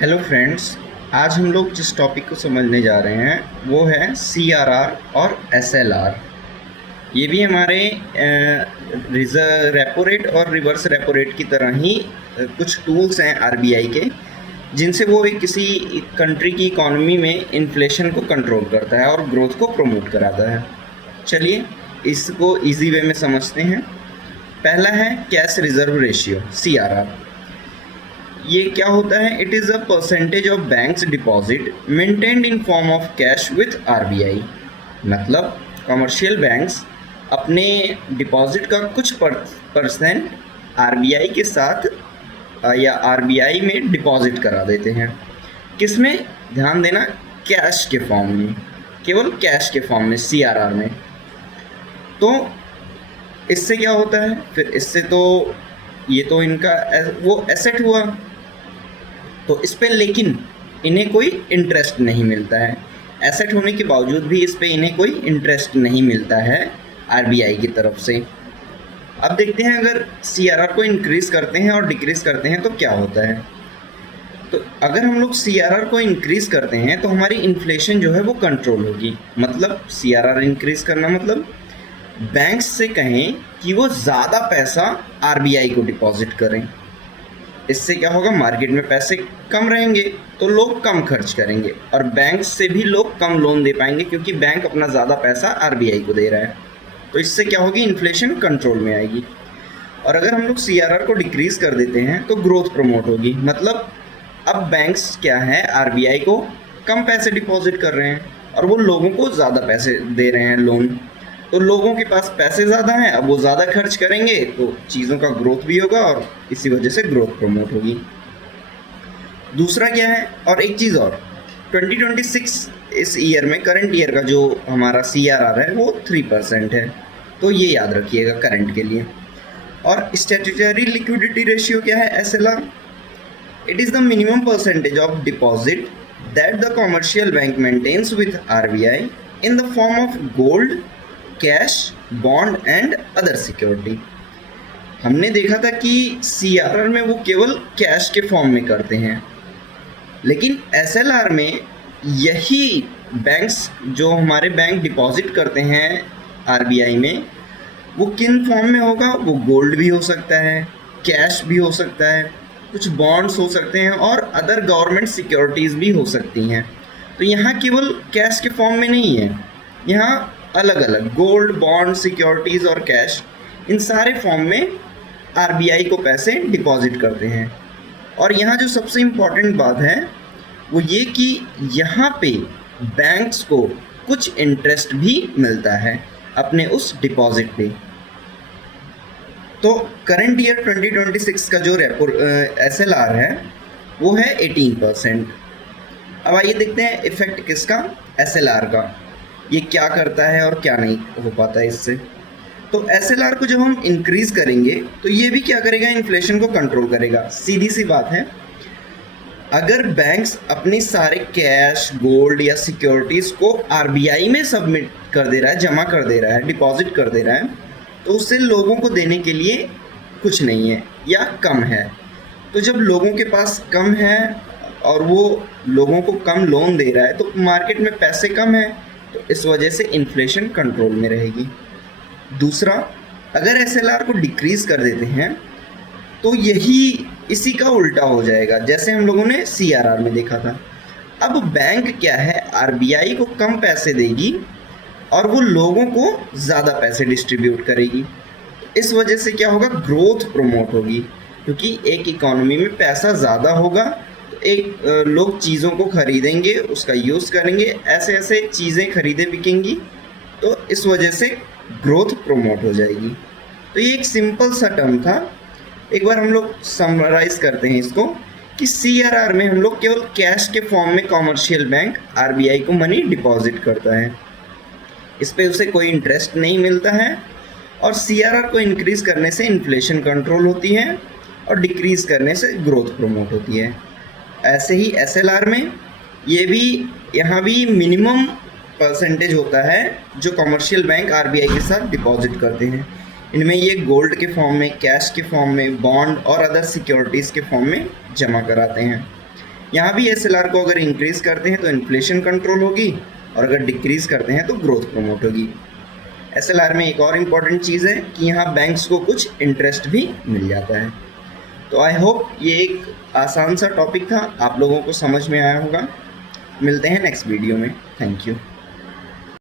Hello friends. आज हम लोग जिस टॉपिक को समझने जा रहे हैं वो है सीआरआर और एसएलआर। ये भी हमारे रिजर्व रेपो रेट और रिवर्स रेपो रेट की तरह ही कुछ टूल्स हैं आरबीआई के, जिनसे वो एक किसी कंट्री की इकोनॉमी में इन्फ्लेशन को कंट्रोल करता है और ग्रोथ को प्रमोट कराता है। चलिए इसको इजी वे में समझते हैं। पहला है कैश रिजर्व रेशियो, सीआरआर। ये क्या होता है? It is a percentage of banks deposit maintained in form of cash with RBI. मतलब कमर्शियल बैंक्स अपने डिपॉजिट का कुछ परसेंट आरबीआई के साथ या आरबीआई में डिपॉजिट करा देते हैं। किस में? ध्यान देना, कैश के फॉर्म में, केवल कैश के फॉर्म में, सीआरआर में। तो इससे क्या होता है फिर? इससे तो ये तो इनका वो एसेट हुआ, तो इस पे लेकिन इन्हें कोई इंटरेस्ट नहीं मिलता है। एसेट होने के बावजूद भी इस पे इन्हें कोई इंटरेस्ट नहीं मिलता है आरबीआई की तरफ से। अब देखते हैं अगर सीआरआर को इंक्रीज़ करते हैं और डिक्रीज़ करते हैं तो क्या होता है। तो अगर हम लोग सीआरआर को इंक्रीज़ करते हैं तो हमारी इन्फ्लेशन जो है वो कंट्रोल होगी। मतलब सीआरआर इंक्रीज़ करना मतलब बैंक्स से कहें कि वो ज़्यादा पैसा आरबीआई को डिपॉजिट करें। इससे क्या होगा? मार्केट में पैसे कम रहेंगे तो लोग कम खर्च करेंगे और बैंक से भी लोग कम लोन दे पाएंगे, क्योंकि बैंक अपना ज़्यादा पैसा आरबीआई को दे रहा है। तो इससे क्या होगी? इन्फ्लेशन कंट्रोल में आएगी। और अगर हम लोग सीआरआर को डिक्रीज़ कर देते हैं तो ग्रोथ प्रमोट होगी। मतलब अब बैंक्स क्या है, आरबीआई को कम पैसे डिपॉजिट कर रहे हैं और वो लोगों को ज़्यादा पैसे दे रहे हैं लोन। तो लोगों के पास पैसे ज़्यादा हैं, अब वो ज़्यादा खर्च करेंगे तो चीज़ों का ग्रोथ भी होगा और इसी वजह से ग्रोथ प्रमोट होगी। दूसरा क्या है? और एक चीज़ और, 2026 इस ईयर में, करंट ईयर का जो हमारा सीआरआर है वो 3% है। तो ये याद रखिएगा करंट के लिए। और स्टैट्यूटरी लिक्विडिटी रेशियो क्या है? SLR. It is the minimum percentage of deposit that the commercial bank maintains with RBI in the form of gold, cash, bond and other security. हमने देखा था कि सीआरआर में वो केवल कैश के फॉर्म में करते हैं, लेकिन एसएलआर में यही बैंक्स, जो हमारे बैंक डिपॉजिट करते हैं आरबीआई में, वो किन फॉर्म में होगा? वो गोल्ड भी हो सकता है, कैश भी हो सकता है, कुछ बॉन्ड्स हो सकते हैं और अदर गवर्नमेंट सिक्योरिटीज़ भी हो सकती हैं। तो यहाँ केवल कैश के फॉर्म में नहीं है, यहाँ अलग अलग गोल्ड, बॉन्ड, सिक्योरिटीज़ और कैश, इन सारे फॉर्म में आरबीआई को पैसे डिपॉजिट करते हैं। और यहाँ जो सबसे इम्पॉर्टेंट बात है वो ये कि यहाँ पे बैंक्स को कुछ इंटरेस्ट भी मिलता है अपने उस डिपॉजिट पे। तो करंट ईयर 2026 का जो रेपो एसएलआर है वो है 18%। अब आइए देखते हैं इफेक्ट किसका? एसएलआर का। ये क्या करता है और क्या नहीं हो पाता है इससे। तो एसएलआर को जब हम इंक्रीज़ करेंगे तो ये भी क्या करेगा? इन्फ्लेशन को कंट्रोल करेगा। सीधी सी बात है, अगर बैंक्स अपने सारे कैश, गोल्ड या सिक्योरिटीज़ को आरबीआई में सबमिट कर दे रहा है, जमा कर दे रहा है, डिपॉजिट कर दे रहा है, तो उससे लोगों को देने के लिए कुछ नहीं है या कम है। तो जब लोगों के पास कम है और वो लोगों को कम लोन दे रहा है तो मार्केट में पैसे कम है, तो इस वजह से इन्फ्लेशन कंट्रोल में रहेगी। दूसरा, अगर एसएलआर को डिक्रीज़ कर देते हैं तो यही इसी का उल्टा हो जाएगा, जैसे हम लोगों ने सीआरआर में देखा था। अब बैंक क्या है, आरबीआई को कम पैसे देगी और वो लोगों को ज़्यादा पैसे डिस्ट्रीब्यूट करेगी। इस वजह से क्या होगा? ग्रोथ प्रमोट होगी, क्योंकि एक इकोनॉमी में पैसा ज़्यादा होगा तो एक लोग चीज़ों को खरीदेंगे, उसका यूज़ करेंगे, ऐसे ऐसे चीज़ें खरीदे बिकेंगी, तो इस वजह से ग्रोथ प्रमोट हो जाएगी। तो ये एक सिंपल सा टर्म था। एक बार हम लोग समराइज करते हैं इसको कि सीआरआर में हम लोग केवल कैश के फॉर्म में कॉमर्शियल बैंक आरबीआई को मनी डिपॉजिट करता है, इस पे उसे कोई इंटरेस्ट नहीं मिलता है। और सीआरआर को इंक्रीज़ करने से इन्फ्लेशन कंट्रोल होती है और डिक्रीज़ करने से ग्रोथ प्रमोट होती है। ऐसे ही एसएलआर में ये भी, यहाँ भी मिनिमम परसेंटेज होता है जो कमर्शियल बैंक आरबीआई के साथ डिपॉजिट करते हैं। इनमें ये गोल्ड के फॉर्म में, कैश के फॉर्म में, बॉन्ड और अदर सिक्योरिटीज़ के फॉर्म में जमा कराते हैं। यहाँ भी SLR को अगर इंक्रीज़ करते हैं तो इन्फ्लेशन कंट्रोल होगी, और अगर डिक्रीज़ करते हैं तो ग्रोथ प्रमोट होगी। SLR में एक और इम्पॉर्टेंट चीज़ है कि यहाँ बैंक्स को कुछ इंटरेस्ट भी मिल जाता है। तो आई होप ये एक आसान सा टॉपिक था, आप लोगों को समझ में आया होगा। मिलते हैं नेक्स्ट वीडियो में। Thank you.